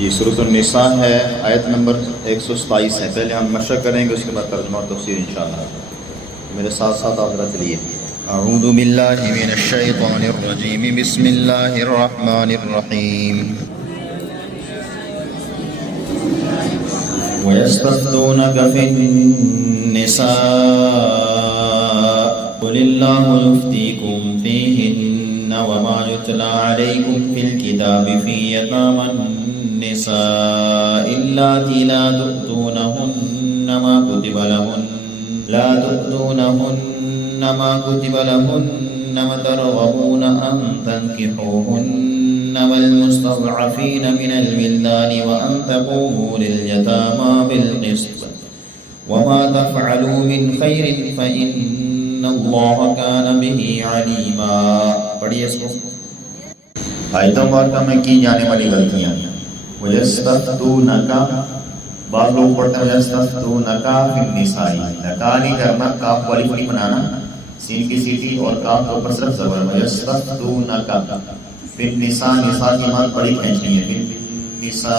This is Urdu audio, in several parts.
یہ سورۃ النساء ہے، آیت نمبر 127 ہے. پہلے ہم مشق کریں گے، اس کے بعد ترجمہ اور تفسیر انشاءاللہ. میرے ساتھ ساتھ آپ ذرا چلیے. اعوذ باللہ من الشیطان الرجیم، بسم اللہ الرحمن الرحیم. وَيَسْتَفْتُونَكَ فِي النِّسَاءِ قُلِ اللَّهُ يُفْتِيكُمْ فِيهِنَّ وَمَا يُتْلَى عَلَيْكُمْ فِي الْكِتَابِ فِي يَتَامَى النِّسَاءِ اللَّاتِي لَا تُؤْتُونَهُنَّ مَا كُتِبَ لَهُنَّ وَتَرْغَبُونَ أَن تَنكِحُوهُنَّ وَالْمُسْتَضْعَفِينَ مِنَ الْوِلْدَانِ وَأَن تَقُومُوا لِلْيَتَامَى بِالْقِسْطِ وَمَا تَفْعَلُوا مِنْ خَيْرٍ فَإِنَّ اللَّهَ كَانَ بِهِ عَلِيمًا. پڑھیے اس کو. آیتوں مبارکہ میں کی جانے والی غلطیاں. وَيَسْتَفْتُونَكَ، بعض لوگ پڑھتے ہیں وَيَسْتَفْتُونَكَ فِي النِّسَاءِ، لکا نہیں کرنا، کاف کو الف نہیں بنانا، سین کی سیٹھی اور کاف کے اوپر صرف زبر. وَيَسْتَفْتُونَكَ فِي النِّسَاء، نساء کی مات بڑی کھینچنی ہے. فِي النِّسَاء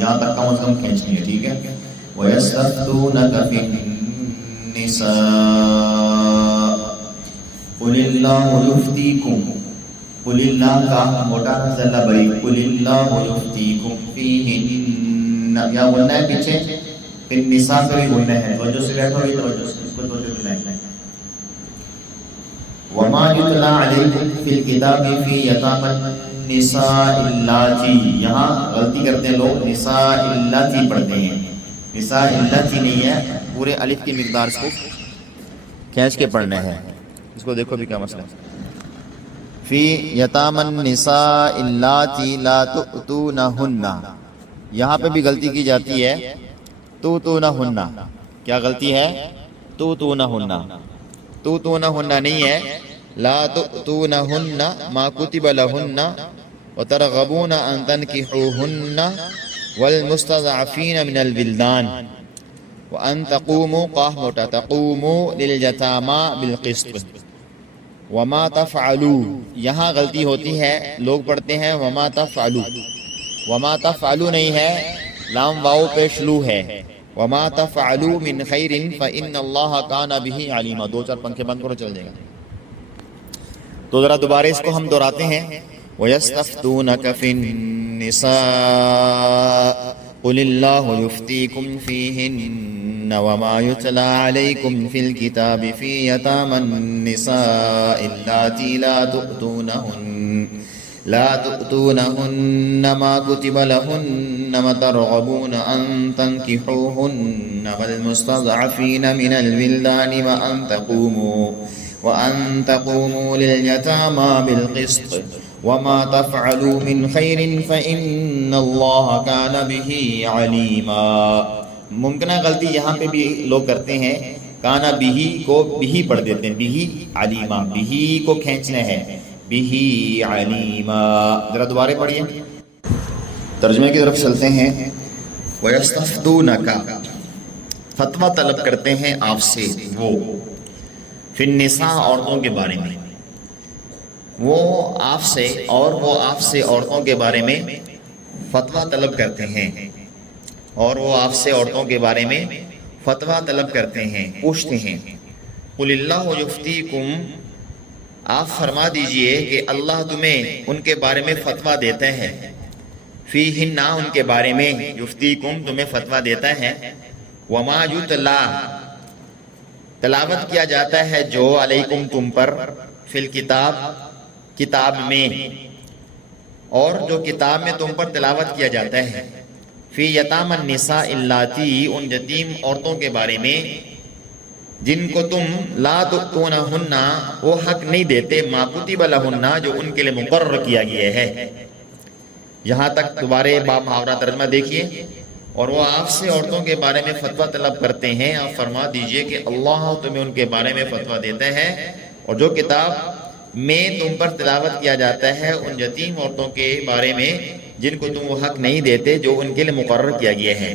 یہاں تک کم از کم کھینچنی ہے، ٹھیک ہے. وَيَسْتَفْتُونَكَ فِي النِّسَاء قُلِ اللَّهُ يُفْتِيكُمْ، قُلِ اللَّهُ کا موٹا زلہ بری، قُلِ اللَّهُ يُفْتِيكُمْ فِيهِنَّ، یا غنہ ہے پیچھے، فِي النِّسَاء پہ بھی غنہ ہے. توجہ سے بیٹھو، یہ توجہ سے اس کو توجہ دلائیں. وَمَا يُتْلَى عَلَيْكُمْ فِي الْكِتَابِ فِي يَتَامَى النِّسَاءِ اللَّاتِي، یہاں غلطی کرتے ہیں لوگ، نساء اللَّاتِی پڑھتے ہیں. نساء اللَّاتِی نہیں ہے، پورے الف کی مقدار کو کھینچ کے پڑھنا ہے. اس کو دیکھو بھی کیا مسئلہ ہے. فی یتامى النساء اللاتي لا تؤتونہن، یہاں پہ بھی غلطی کی جاتی ہے، تؤتونہن. کیا غلطی ہے؟ تؤتونہن. تؤتونہن نہیں ہے، لا تؤتونہن ما کتب لہن وترغبون ان تنکحوہن والمستضعفین من الولدان وان تقوموا، قاف موٹا، تقوموا للیتامى بالقسط. وما تفعلوا، یہاں غلطی ہوتی ہے، لوگ پڑھتے ہیں وما تفعلوا. وما تفعلوا نہیں ہے، لام واو پیش لو ہے. وما تفعلوا من خیر فإن اللہ کان بہ علیما. دو چار پنکھے بند کرو، چل جائے گا. تو ذرا دوبارہ اس کو ہم دہراتے ہیں. وَيَسْتَفْتُونَكَ فِي النِّسَاءِ قُلِ اللَّهُ يُفْتِيكُمْ فِيهِنَّ وَمَا يُتْلَى عَلَيْكُمْ فِي الْكِتَابِ فِي يَتَامَى النِّسَاءِ اللَّاتِي لَا تُؤْتُونَهُنَّ مَا كُتِبَ لَهُنَّ وَتَرْغَبُونَ أَن تَنكِحُوهُنَّ وَالْمُسْتَضْعَفِينَ مِنَ الْوِلْدَانِ وَأَن تَقُومُوا لِلْيَتَامَى بِالْقِسْطِ وَمَا تَفْعَلُوا مِنْ خَيْرٍ فَإِنَّ اللَّهَ كَانَ بِهِ عَلِيمًا. ممکنہ غلطی یہاں پہ بھی لوگ کرتے ہیں، کانا بِہِ کو بِہِ پڑھ دیتے ہیں، بِہِ علیما، بِہِ کو کھینچنا ہے، بِہِ علیما. ذرا دوبارہ پڑھیے. ترجمے کی طرف چلتے ہیں. وَيَسْتَفْتُونَكَ، فتویٰ طلب کرتے ہیں آپ سے وہ، فی النساء عورتوں کے بارے میں، وہ آپ سے اور وہ آپ سے عورتوں کے بارے میں فتویٰ طلب کرتے ہیں، اور وہ آپ سے عورتوں کے بارے میں فتویٰ طلب کرتے ہیں، پوچھتے ہیں. قُلِ اللَّهُ يُفْتِيكُمْ، آپ فرما دیجئے کہ اللہ تمہیں ان کے بارے میں فتویٰ دیتا ہے. فیہن، ان کے بارے میں، یفتیکم تمہیں فتویٰ دیتا ہے. وما یتلا، تلاوت کیا جاتا ہے جو، علیکم تم پر، فی الکتاب کتاب میں، اور جو کتاب میں تم پر تلاوت کیا جاتا ہے. فی یتامى النساء اللاتی، ان یتیم عورتوں کے بارے میں جن کو تم لا تؤتونہن، وہ حق نہیں دیتے، ما کتب لہن، جو ان کے لیے مقرر کیا گیا ہے. یہاں تک دوبارہ باب محاورہ ترجمہ دیکھیے. اور وہ آپ سے عورتوں کے بارے میں فتویٰ طلب کرتے ہیں، آپ فرما دیجئے کہ اللہ تمہیں ان کے بارے میں فتویٰ دیتا ہے، اور جو کتاب میں تم پر تلاوت کیا جاتا ہے ان یتیم عورتوں کے بارے میں جن کو تم وہ حق نہیں دیتے جو ان کے لیے مقرر کیا گیا ہے.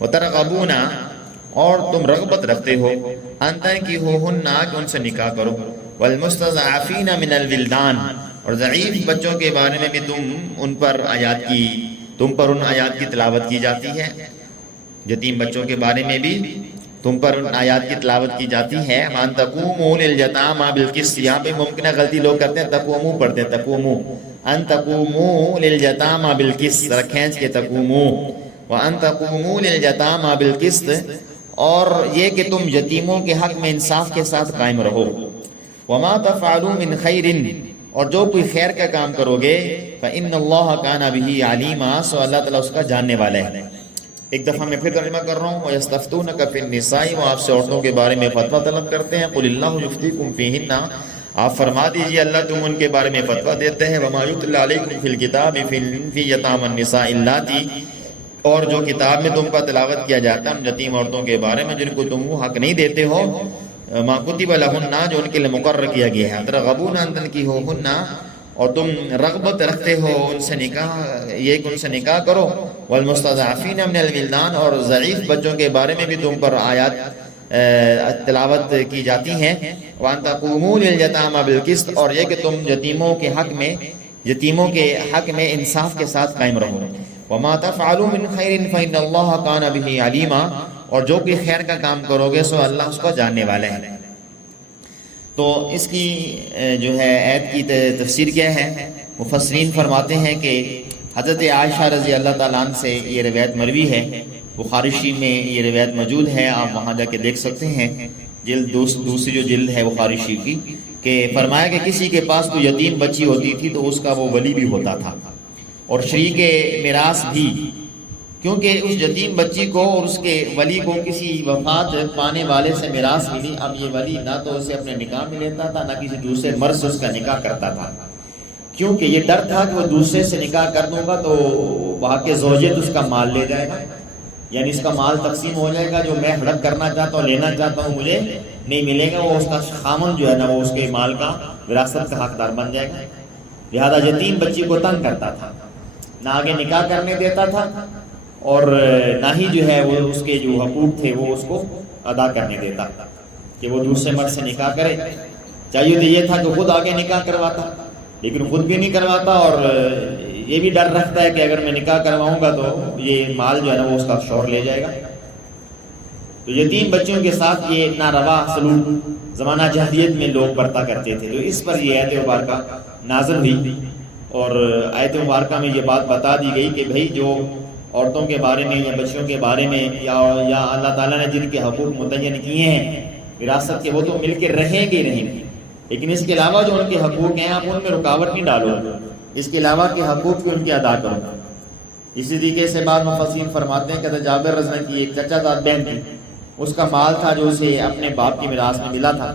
وَتَرْغَبُونَ، اور تم رغبت رکھتے ہو، أَن تَنكِحُوهُنَّ، کہ ان سے نکاح کرو. وَالْمُسْتَضْعَفِينَ مِنَ الْوِلْدَانِ، اور ضعیف بچوں کے بارے میں بھی ان پر ان آیات کی تلاوت کی جاتی ہے. یتیم بچوں کے بارے میں بھی تم پر ان آیات کی تلاوت کی جاتی ہے. وَأَن تَقُومُوا لِلْيَتَامَىٰ بِالْقِسْطِ، یہاں پہ ممکنہ غلطی لوگ کرتے ہیں، تقومو پڑھتے ہیں، تقومو. ان تقوموا لليتامى بالقسط، کھینچ کے تقومو. وَأَن تَقُومُوا لِلْيَتَامَىٰ بِالْقِسْطِ، اور یہ کہ تم یتیموں کے حق میں انصاف کے ساتھ قائم رہو. وَمَا تَفْعَلُوا مِنْ خَيْرٍ، اور جو کوئی خیر کا کام کرو گے، فَإِنَّ اللَّهَ كَانَ بِهِ عَلِيمًا، سو اللہ تعالیٰ اس کا جاننے والا ہے. ایک دفعہ میں پھر ترجمہ کر رہا ہوں. وَيَسْتَفْتُونَكَ فِي النِّسَاءِ، وہ آپ سے عورتوں کے بارے میں فتویٰ طلب کرتے ہیں. قُلِ اللَّهُ يُفْتِيكُمْ فِيهِنَّ، آپ فرما دیجئے اللہ تم ان کے بارے میں فتویٰ دیتے ہیں. وَمَا يُتْلَىٰ عَلَيْكُمْ فِي الْكِتَابِ فِي يَتَامَى النِّسَاءِ اللَّاتِي، اور جو کتاب میں تم پر تلاوت کیا جاتا ہے ان یتیم عورتوں کے بارے میں جن کو تم وہ حق نہیں دیتے ہو. مَا كُتِبَ لَهُنَّ، جو ان کے لیے مقرر کیا گیا ہے. تَرْغَبُونَ أَن تَنكِحُوهُنَّ، اور تم رغبت رکھتے ہو ان سے نکاح، یہ کہ ان سے نکاح کرو. والمستضعفین من الولدان، اور ضعیف بچوں کے بارے میں بھی تم پر آیات تلاوت کی جاتی ہیں. وان تقوموا لليتامى بالقسط، اور یہ کہ تم یتیموں کے حق میں انصاف کے ساتھ قائم رہو. وما تفعلوا من خیر فإن اللہ کان به علیما، اور جو کہ خیر کا کام کرو گے سو اللہ اس کو جاننے والا ہے. تو اس کی جو ہے آیت کی تفسیر کیا ہے؟ مفسرین فرماتے ہیں کہ حضرت عائشہ رضی اللہ تعالیٰ عنہ سے یہ روایت مروی ہے. بخاری شریف میں یہ روایت موجود ہے، آپ وہاں جا کے دیکھ سکتے ہیں. دوسری جو جلد ہے بخاری شریف کی، کہ فرمایا کہ کسی کے پاس کوئی یتیم بچی ہوتی تھی تو اس کا وہ ولی بھی ہوتا تھا اور شریک میراث بھی، کیونکہ اس یتیم بچی کو اور اس کے ولی کو کسی وفات پانے والے سے میراث ملی. اب یہ ولی نہ تو اسے اپنے نکاح میں لیتا تھا نہ کسی دوسرے مرد سے اس کا نکاح کرتا تھا، کیونکہ یہ ڈر تھا کہ وہ دوسرے سے نکاح کر دوں گا تو وہاں کے زوجیت اس کا مال لے جائے گا، یعنی اس کا مال تقسیم ہو جائے گا، جو میں ہڑپ کرنا چاہتا ہوں لینا چاہتا ہوں مجھے نہیں ملے گا. وہ اس کا خامن جو ہے نا وہ اس کے مال کا وراثت کا حقدار بن جائے گا. لہذا یتیم بچی کو تنگ کرتا تھا، نہ آگے نکاح کرنے دیتا تھا اور نہ ہی جو ہے وہ اس کے جو حقوق تھے وہ اس کو ادا کرنے دیتا کہ وہ دوسرے مرد سے نکاح کرے. چاہیے تو یہ تھا کہ خود آگے نکاح کرواتا، لیکن خود بھی نہیں کرواتا اور یہ بھی ڈر رکھتا ہے کہ اگر میں نکاح کرواؤں گا تو یہ مال جو ہے نا وہ اس کا شوہر لے جائے گا. تو یتیم بچوں کے ساتھ یہ ناروا سلوک زمانہ جاہلیت میں لوگ برتا کرتے تھے. تو اس پر یہ آیت مبارکہ نازل ہوئی اور آیت مبارکہ میں یہ بات بتا دی گئی کہ بھئی جو عورتوں کے بارے میں یا بچوں کے بارے میں یا اللہ تعالیٰ نے جن کے حقوق متعین کیے ہیں وراثت کے، وہ تو مل کے رہیں گے لیکن اس کے علاوہ جو ان کے حقوق ہیں آپ ان میں رکاوٹ نہیں ڈالو، اس کے علاوہ کے حقوق بھی ان کے ادا کرو. اسی طریقے سے بعض مفسرین فرماتے ہیں کہ جابر رضی اللہ عنہ کی ایک چچا داد بہن تھی، اس کا مال تھا جو اسے اپنے باپ کی میراث میں ملا تھا.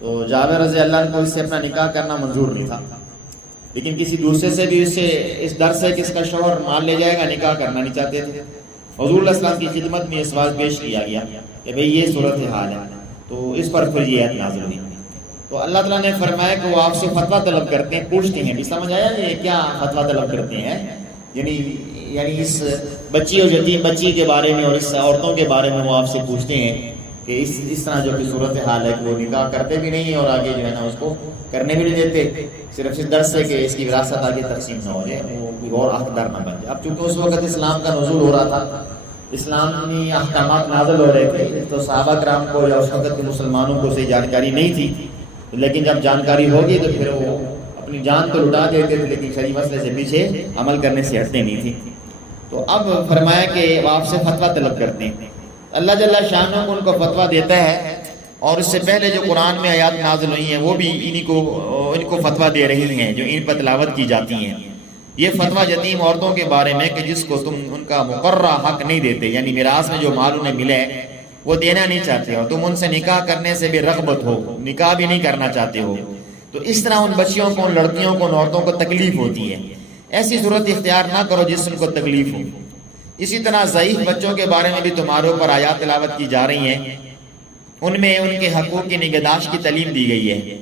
تو جابر رضی اللہ عنہ کو اس سے اپنا نکاح کرنا منظور نہیں تھا، لیکن کسی دوسرے سے بھی اس ڈر سے کہ اس کا شوہر مال لے جائے گا نکاح کرنا نہیں چاہتے تھے. حضور علیہ السلام کی خدمت میں یہ سوال پیش کیا گیا کہ بھئی یہ صورتحال ہے. تو اس پر پھر یہ آیت نازل ہوئی. تو اللہ تعالیٰ نے فرمایا کہ وہ آپ سے فتویٰ طلب کرتے ہیں، پوچھتے ہیں. بھی سمجھ آیا یہ کیا فتویٰ طلب کرتے ہیں؟ یعنی اس بچی اور یتیم بچی کے بارے میں اور اس عورتوں کے بارے میں وہ آپ سے پوچھتے ہیں کہ اس طرح جو کہ صورتحال ہے کہ وہ نکاح کرتے بھی نہیں اور آگے جو ہے نا اس کو کرنے بھی نہیں دیتے، صرف اس ڈر سے کہ اس کی وراثت آگے تقسیم نہ ہو جائے، وہ کوئی اور حقدار نہ بن جائے. اب چونکہ اس وقت اسلام کا نزول ہو رہا تھا، اسلامی احکامات نازل ہو رہے تھے، تو صحابہ کرام کو یا اس وقت کے مسلمانوں کو اسے جانکاری نہیں تھی. لیکن جب جانکاری ہوگی تو پھر وہ اپنی جان تو لٹا دیتے تھے لیکن شرعی مسئلے سے پیچھے عمل کرنے سے ہٹتے نہیں تھی. تو اب فرمایا کہ وہ آپ سے فتویٰ طلب کرتے ہیں. اللہ جل شانہ ان کو فتویٰ دیتا ہے اور اس سے پہلے جو قرآن میں آیات نازل ہوئی ہیں وہ بھی ان کو فتویٰ دے رہی ہیں جو ان پر تلاوت کی جاتی ہیں. یہ فتویٰ یتیم عورتوں کے بارے میں کہ جس کو تم ان کا مقررہ حق نہیں دیتے، یعنی میراث میں جو مال انہیں ملے وہ دینا نہیں چاہتے اور تم ان سے نکاح کرنے سے بھی رغبت ہو، نکاح بھی نہیں کرنا چاہتے ہو، تو اس طرح ان بچیوں کو، ان لڑکیوں کو، ان عورتوں کو تکلیف ہوتی ہے. ایسی صورت اختیار نہ کرو جس سے ان کو تکلیف ہو. اسی طرح ضعیف بچوں کے بارے میں بھی تمہارے اوپر آیات تلاوت کی جا رہی ہیں، ان میں ان کے حقوق کی نگہداشت کی تعلیم دی گئی ہے.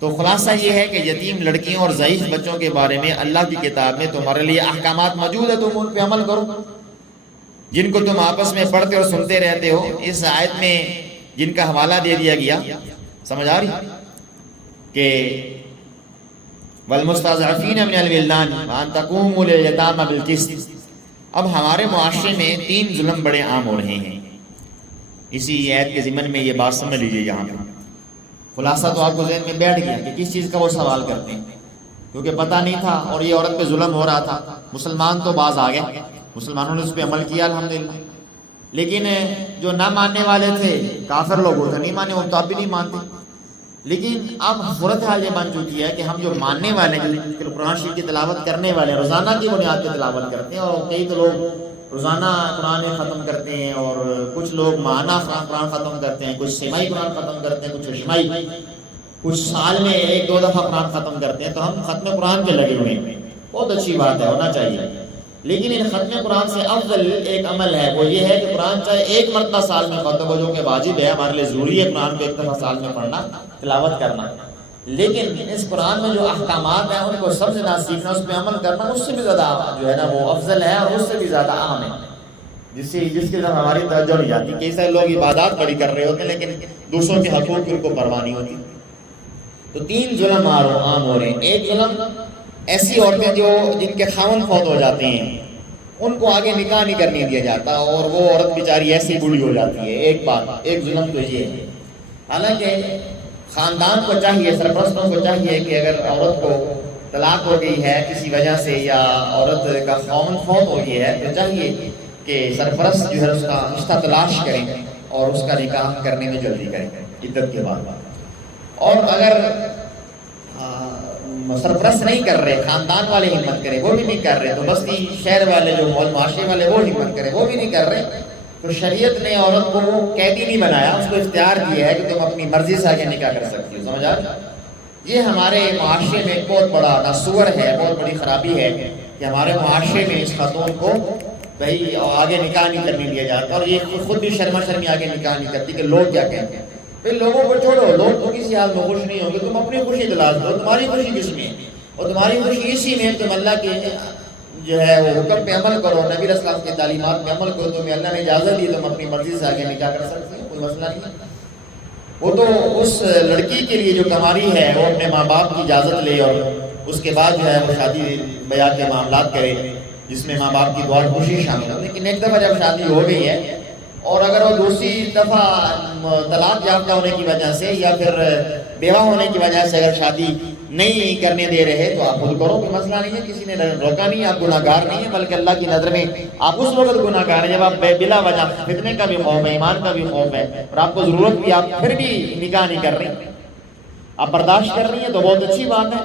تو خلاصہ یہ ہے کہ یتیم لڑکیوں اور ضعیف بچوں کے بارے میں اللہ کی کتاب میں تمہارے لیے احکامات موجود ہے، تم ان پہ عمل کرو جن کو تم آپس میں پڑھتے اور سنتے رہتے ہو. اس آیت میں جن کا حوالہ دے دیا گیا، سمجھ آ رہی کہ والمستضعفین من الولدان وان تقوموا للیتامی بالقسط۔ اب ہمارے معاشرے میں 3 ظلم بڑے عام ہو رہے ہیں، اسی آیت کے ضمن میں یہ بات سمجھ لیجیے۔ یہاں پہ خلاصہ تو آپ کو ذہن میں بیٹھ گیا کہ کس چیز کا وہ سوال کرتے ہیں، کیونکہ پتہ نہیں تھا اور یہ عورت پہ ظلم ہو رہا تھا۔ مسلمان تو باز آ گئے، مسلمانوں نے اس پہ عمل کیا الحمدللہ، لیکن جو نہ ماننے والے تھے کافر لوگ وہ تو نہیں مانے، وہ تو اب بھی نہیں مانتے۔ لیکن اب صورتحال یہ بن چکی ہے کہ ہم جو ماننے والے ہیں، جو قرآن شریف کی تلاوت کرنے والے ہیں، روزانہ کی بنیاد پہ تلاوت کرتے ہیں، اور کئی تو لوگ روزانہ قرآن ختم کرتے ہیں، اور کچھ لوگ ماہانہ قرآن ختم کرتے ہیں، کچھ سمائی قرآن ختم کرتے ہیں، کچھ اجماعی، کچھ سال میں 1-2 دفعہ قرآن ختم کرتے ہیں۔ تو ہم ختم قرآن پہ لگے ہوئے ہیں، بہت اچھی بات ہے، ہونا چاہیے۔ لیکن ان ختم قرآن سے افضل ایک عمل ہے، وہ یہ ہے کہ قرآن چاہے 1 مرتبہ سال میں ختم ہو، جو کہ واجب ہے، ہمارے لیے ضروری ہے قرآن کو 1 دفعہ سال میں پڑھنا، تلاوت کرنا، لیکن اس قرآن میں جو احکامات ہیں ان کو سمجھنا، سیکھنا، اس پہ عمل کرنا، اس سے بھی زیادہ جو ہے نا وہ افضل ہے، اور اس سے بھی زیادہ اہم ہے، جس کی طرف ہماری توجہ نہیں جاتی۔ کئی سارے لوگ عبادات بڑی کر رہے ہوتے ہیں لیکن دوسروں کے حقوق کی ان کو پرواہ نہیں ہوتی۔ تو 3 ظلم عام ہو رہے ہیں۔ ایک ظلم ایسی عورتیں جن کے خاوند فوت ہو جاتے ہیں، ان کو آگے نکاح نہیں کرنے دیا جاتا، اور وہ عورت بیچاری ایسی بوڑھی ہو جاتی ہے۔ ایک ظلم تو یہ ہے۔ حالانکہ خاندان کو چاہیے، سرپرستوں کو چاہیے کہ اگر عورت کو طلاق ہو گئی ہے کسی وجہ سے، یا عورت کا خاوند فوت ہو گیا ہے، تو چاہیے کہ سرپرست جو ہے اس کا رشتہ تلاش کریں اور اس کا نکاح کرنے میں جلدی کریں عدت کے بعد۔ اور اگر سرپرست نہیں کر رہے، خاندان والے ہمت کریں، وہ بھی نہیں کر رہے، تو بستی شہر والے جو معاشرے والے وہ ہمت کریں، وہ بھی نہیں کر رہے، تو شریعت نے عورت کو قیدی نہیں بنایا، اس کو اختیار دیا ہے کہ تم اپنی مرضی سے آگے نکاح کر سکتی ہو۔ سمجھ آ رہا؟ یہ ہمارے معاشرے میں ایک بہت بڑا ناسور ہے، بہت بڑی خرابی ہے کہ ہمارے معاشرے میں اس خاتون کو بھائی آگے نکاح نہیں کرنے دیا جاتا، اور یہ خود بھی شرمی آگے نکاح نہیں کرتی کہ لوگ کیا کہیں گے۔ بھائی لوگوں کو چھوڑو، لوگ تو کسی حال میں خوش نہیں ہوں گے، تم اپنی خوشی تلاش کرو، تمہاری خوشی کس میں ہے؟ اور تمہاری خوشی اسی میں تم اللہ کے جو ہے وہ حکم پہ عمل کرو، نبی علیہ السلام کی تعلیمات پہ عمل کرو، تمہیں اللہ نے اجازت دی، تم اپنی مرضی سے آگے نکاح کر سکتے ہو، کوئی مسئلہ نہیں ہے۔ وہ تو اس لڑکی کے لیے جو کماری ہے وہ اپنے ماں باپ کی اجازت لے، اور اس کے بعد جو ہے وہ شادی بیاہ کے معاملات کرے جس میں ماں باپ کی دعا خوشی شامل ہو۔ لیکن ایک دفعہ جب شادی ہو گئی ہے، اور اگر وہ دوسری دفعہ طلاق یافتہ ہونے کی وجہ سے یا پھر بیوہ ہونے کی وجہ سے اگر شادی نہیں کرنے دے رہے، تو آپ خود کرو، کوئی مسئلہ نہیں ہے، کسی نے روکا نہیں، آپ گناہ گار نہیں ہے، بلکہ اللہ کی نظر میں آپ اس وقت گناہ گار ہیں جب آپ بلا وجہ فتنے کا بھی خوف ہے، ایمان کا بھی خوف ہے، اور آپ کو ضرورت بھی، آپ پھر بھی نکاح نہیں کر رہی، آپ برداشت کر رہی ہیں، تو بہت اچھی بات ہے،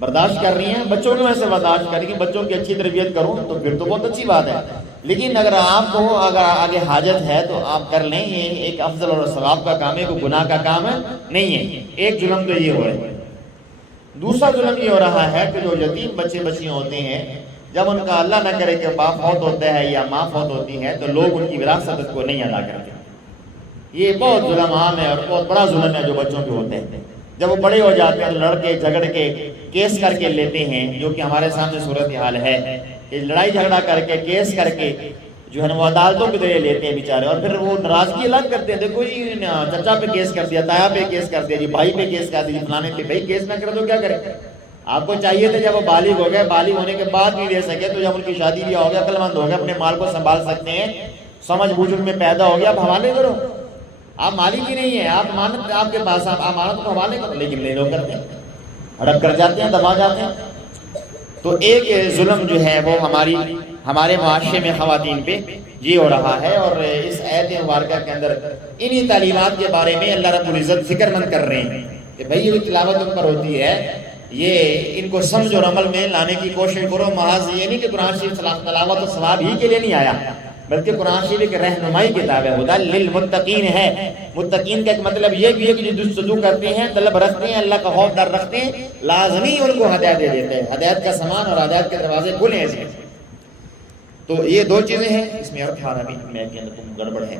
برداشت کر رہی ہیں، بچوں کی وجہ سے برداشت کر رہی ہیں، بچوں کی اچھی تربیت کروں تو پھر تو بہت اچھی بات ہے۔ لیکن اگر آپ کو آگے حاجت ہے تو آپ کر لیں، یہ ایک افضل اور ثواب کا کام ہے، کوئی گناہ کا کام نہیں ہے۔ ایک ظلم تو یہ ہو رہا ہے۔ دوسرا ظلم یہ ہو رہا ہے کہ جو یتیم بچے بچیاں ہوتے ہیں، جب ان کا اللہ نہ کرے کہ باپ فوت ہوتا ہے یا ماں فوت ہوتی ہے، تو لوگ ان کی وراثت کو نہیں ادا کرتے۔ یہ بہت ظلم عام ہے اور بہت بڑا ظلم ہے جو بچوں کے ہوتے ہیں۔ جب وہ بڑے ہو جاتے ہیں تو لڑکے جھگڑ کے کیس کر کے لیتے ہیں، جو کہ ہمارے سامنے صورتحال ہے کہ لڑائی جھگڑا کر کے کیس کر کے جو ہے نا وہ عدالتوں کے ذریعے لیتے ہیں بیچارے، اور پھر وہ ناراضگی الگ کرتے ہیں، دیکھو جی چچا پہ کیس کر دیا، تایا پہ کیس کر دیا، جی بھائی پہ کیس کر دیا، جی فلانے پہ۔ بھائی کیس نہ کرے تو کیا کرے؟ آپ کو چاہیے تھا جب وہ بالغ ہو گئے، بالغ ہونے کے بعد بھی دے سکے، تو جب ان کی شادی بھی ہو گیا، عقل مند ہو گیا، اپنے مال کو سنبھال سکتے ہیں، سمجھ بوجھ ان میں پیدا ہو گیا، اب حوالے کرو۔ آپ مالک ہی نہیں ہیں، آپ امانت آپ کے پاس، آپ امانت کو حوالے کرو، لیکن نہیں لوگ کرتے ہیں، ہڑپ کر جاتے ہیں، دبا جاتے ہیں۔ تو ایک ظلم جو ہے وہ ہمارے معاشرے میں خواتین پہ یہ ہو رہا ہے، اور اس آیت مبارکہ کے اندر انہی تعلیمات کے بارے میں اللہ رب العزت فکر مند کر رہے ہیں کہ بھئی یہ تلاوت ان پر ہوتی ہے، یہ ان کو سمجھ اور عمل میں لانے کی کوشش کرو۔ محض یہ نہیں کہ قرآن شریف تلاوت و ثواب ہی کے لیے نہیں آیا، بلکہ قرآن شریف ایک رہنمائی کتاب ہے، ہدی للمتقین ہے۔ متقین کا ایک مطلب یہ بھی ہے کہ جو جستجو کرتے ہیں، طلب رکھتے ہیں، اللہ کا خوف ڈر رکھتے ہیں، لازمی ان کو ہدایت دے دیتے ہیں، ہدایت کا سامان اور ہدایت کے دروازے کھلے ہیں اس میں۔ تو یہ دو چیزیں ہیں، اس میں اور کھانا بھی میں کے اندر گڑبڑ ہے۔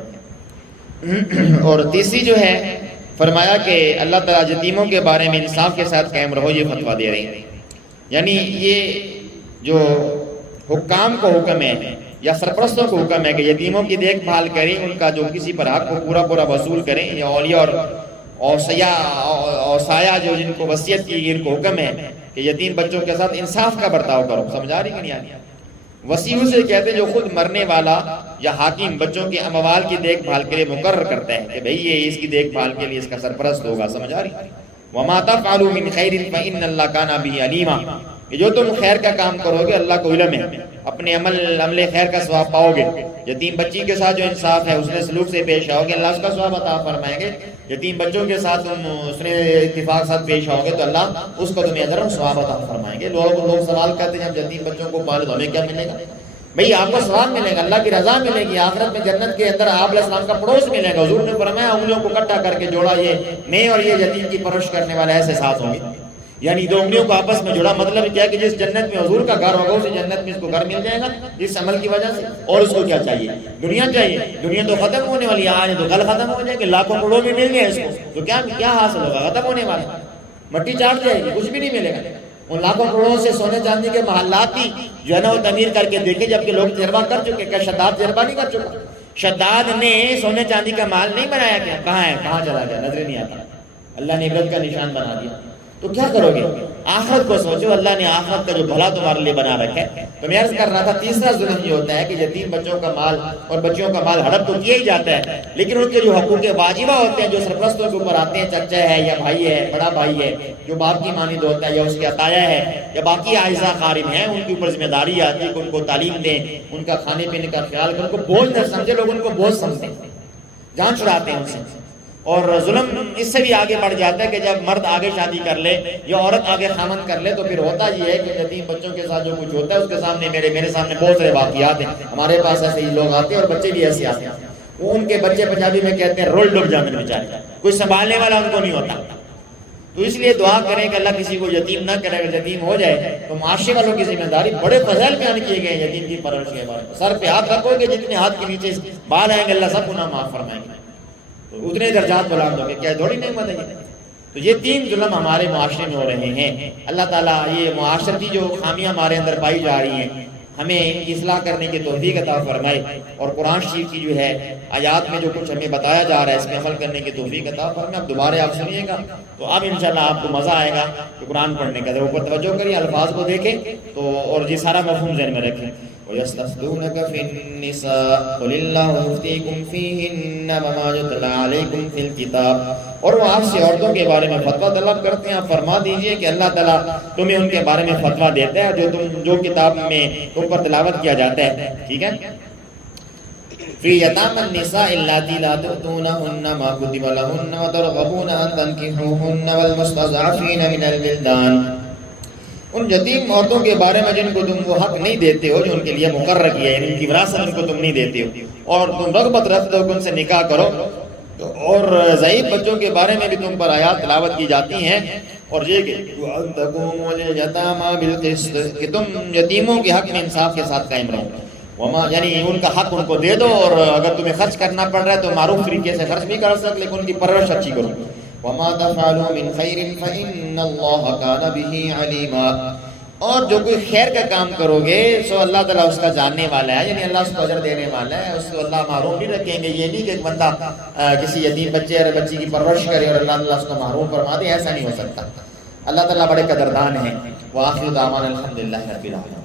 اور تیسری جو ہے فرمایا کہ اللہ تعالیٰ یتیموں کے بارے میں انصاف کے ساتھ قائم رہو، یہ فتویٰ دے رہے ہیں۔ یعنی یہ جو حکام کو حکم ہے یا سرپرستوں کو حکم ہے کہ یتیموں کی دیکھ بھال کریں، ان کا جو کسی پر حق کو پورا پورا وصول کریں، یا اولیاء اور سایہ جو جن کو وصیت کی گئی ان کو حکم ہے کہ یتیم بچوں کے ساتھ انصاف کا برتاؤ کرو. سمجھ آ رہی کہ نہیں آ رہی؟ وسیع سے کہتے ہیں جو خود مرنے والا یا حاکم بچوں کے اموال کی دیکھ بھال کے لیے مقرر کرتا ہے کہ بھئی یہ اس کی دیکھ بھال کے لیے اس کا سرپرست ہوگا. سمجھ آ رہی؟ وَمَا تَفْعَلُوا مِنْ خَيْرٍ فَإِنَّ اللَّهَ كَانَ بِهِ عَلِيمًا. کہ جو تم خیر کا کام کرو گے اللہ کو علم ہے، اپنے عمل خیر کا ثواب پاؤ گے. یتیم بچی کے ساتھ جو انصاف ہے، اس نے سلوک سے پیش آؤ گے، اللہ اس کا ثواب عطا فرمائیں گے. یتیم بچوں کے ساتھ تم اس نے اتفاق ساتھ پیش آؤ گے تو اللہ اس کو تمہیں اجر و ثواب عطا فرمائیں گے. لوگ سوال کرتے ہیں جب یتیم بچوں کو پالو تو ہمیں کیا ملے گا؟ بھئی آپ کو ثواب ملے گا، اللہ کی رضا ملے گی، آخرت میں جنت کے اندر آپ علیہ السلام کا پڑوس ملے گا. حضور نے فرمایا انگلیوں کو اکٹھا کر کے جوڑا، یہ میں اور یہ یتیم کی پرورش کرنے والے ایسے ساتھ ہوں گے. یعنی دو انگلیوں کو آپس میں جوڑا، مطلب کیا کہ جس جنت میں حضور کا گھر ہوگا اسی جنت میں اس کو گھر مل جائے گا اس عمل کی وجہ سے. اور اس کو کیا چاہیے؟ دنیا چاہیے. دنیا تو ختم ہونے والی ہے، آج تو کل ختم ہو جائے گی. لاکھوں کروڑوں میں مل گئے اس کو تو کیا حاصل ہوگا؟ ختم ہونے والا، مٹی چاٹ جائے گی، کچھ بھی نہیں ملے گا. ان لاکھوں کروڑوں سے سونے چاندی کے محلات کی جو ہے نا وہ تعمیر کر کے دیکھے، جبکہ لوگ تجربہ کر چکے. کیا شداد تجربہ نہیں کر چکا؟ شداد نے سونے چاندی کا مال نہیں بنایا کیا؟ کہاں ہے؟ کہاں چلا گیا؟ نظر نہیں آتا. اللہ نے عبرت کا نشان بنا دیا. تو کیا کرو گے؟ آخرت کو سوچو. اللہ نے آخرت کا جو بھلا تمہارے لیے بنا رکھا ہے. تو میں عرض کر رہا تھا تیسرا ظلم یہ ہوتا ہے کہ یتیم بچوں کا مال اور بچیوں کا مال ہڑپ تو کیا ہی جاتا ہے، لیکن ان کے جو حقوق واجبہ ہوتے ہیں جو سرپرستوں کے اوپر آتے ہیں، چچا ہے یا بھائی ہے، بڑا بھائی ہے جو باپ کی مانند ہوتا ہے یا اس کے عطایا ہے یا باقی اعزا قارب ہیں، ان کے اوپر ذمہ داری آتی ہے کہ ان کو تعلیم دیں، ان کا کھانے پینے کا خیال کریں. ان کو بوجھ نہ سمجھے، لوگ ان کو بوجھ سمجھتے ہیں، جان چھڑاتے ہیں ان سے. اور ظلم اس سے بھی آگے بڑھ جاتا ہے کہ جب مرد آگے شادی کر لے یا عورت آگے خامن کر لے تو پھر ہوتا یہ ہے کہ یتیم بچوں کے ساتھ جو کچھ ہوتا ہے اس کے سامنے میرے سامنے بہت سارے واقعات ہیں. ہمارے پاس ایسے ہی لوگ آتے ہیں اور بچے بھی ایسے آتے ہیں. وہ ان کے بچے پنجابی میں کہتے ہیں رول ڈب جاتے ہیں بیچارے، کوئی سنبھالنے والا ان کو نہیں ہوتا. تو اس لیے دعا کریں کہ اللہ کسی کو یتیم نہ کرے. اگر یتیم ہو جائے تو معاشرے والوں کی ذمہ داری، بڑے فضائل بیان کیے گئے یتیم کی پرورش کے بارے میں. سر پہ ہاتھ رکھو گے، جتنے ہاتھ کے نیچے بال آئیں گے اللہ سب گناہ معاف فرمائیں گے. اتنے درجات بلند ہو گے، کیا تھوڑی نعمت ہے یہ؟ تو یہ تین ظلم ہمارے معاشرے میں ہو رہے ہیں. اللہ تعالیٰ یہ معاشرتی جو خامیاں ہمارے اندر پائی جا رہی ہیں ہمیں ان کی اصلاح کرنے کی توفیق عطا فرمائے، اور قرآن شریف کی جو ہے آیات میں جو کچھ ہمیں بتایا جا رہا ہے اس میں عمل کرنے کی توفیق عطا فرمائے. اب دوبارہ آپ سنیے گا تو اب انشاءاللہ آپ کو مزہ آئے گا کہ قرآن پڑھنے کا. ذرا اوپر توجہ کریے، الفاظ کو دیکھیں تو اور یہ سارا مفہوم ذہن میں رکھیں. وَيَسْتَفْتُونَكَ فِي النِّسَاءِ قُلِ اللَّهُ يُفْتِيكُمْ فِيهِنَّ وَمَا يُتْلَى عَلَيْكُمْ فِي الْكِتَابِ. اور وہ آپ سے عورتوں کے بارے میں فتویٰ طلب کرتے ہیں. آپ فرما دیجئے کہ اللہ تعالیٰ تمہیں ان کے بارے میں فتویٰ دیتا ہے جو کتاب میں تم پر تلاوت کیا جاتا ہے. ٹھیک ہے. فِي يَتَامَى النِّسَاءِ اللَّاتِي لَا تُؤْتُونَهُنَّ مَا كُتِبَ لَهُنَّ وَتَرْغَبُونَ أَن تَنكِحُوهُنَّ وَالْمُسْتَضْعَفِينَ مِنَ الْوِلْدَانِ. ان یتیم عورتوں کے بارے میں جن کو تم وہ حق نہیں دیتے ہو جو ان کے لیے مقرر کیا ہے، یعنی ان کی وراثت ان کو تم نہیں دیتے ہو، اور تم رغبت رکھتے ہو کہ ان سے نکاح کرو. اور ضعیف بچوں کے بارے میں بھی تم پر آیات تلاوت کی جاتی ہیں. اور یہ کہ کہ تم یتیموں کے حق میں انصاف کے ساتھ قائم رہو، یعنی ان کا حق ان کو دے دو. اور اگر تمہیں خرچ کرنا پڑ رہا ہے تو معروف طریقے سے خرچ بھی کر سکتے، لیکن ان کی پرورش اچھی کرو. وَمَا تَفْعَلُوا مِنْ خَيْرٍ فَإِنَّ اللَّهَ كَانَ بِهِ عَلِيمًا. اور جو کوئی خیر کا کام کرو گے سو اللہ تعالیٰ اس کا جاننے والا ہے، یعنی اللہ اس کو اجر دینے والا ہے. اس کو اللہ محروم نہیں رکھیں گے. یہ نہیں کہ ایک بندہ کسی یتیم بچے اور بچی کی پرورش کرے اور اللہ تعالیٰ اس کو محروم فرما دے، ایسا نہیں ہو سکتا. اللہ تعالیٰ بڑے قدردان ہیں. وآخر دعوانا الحمدللہ رب العالمین.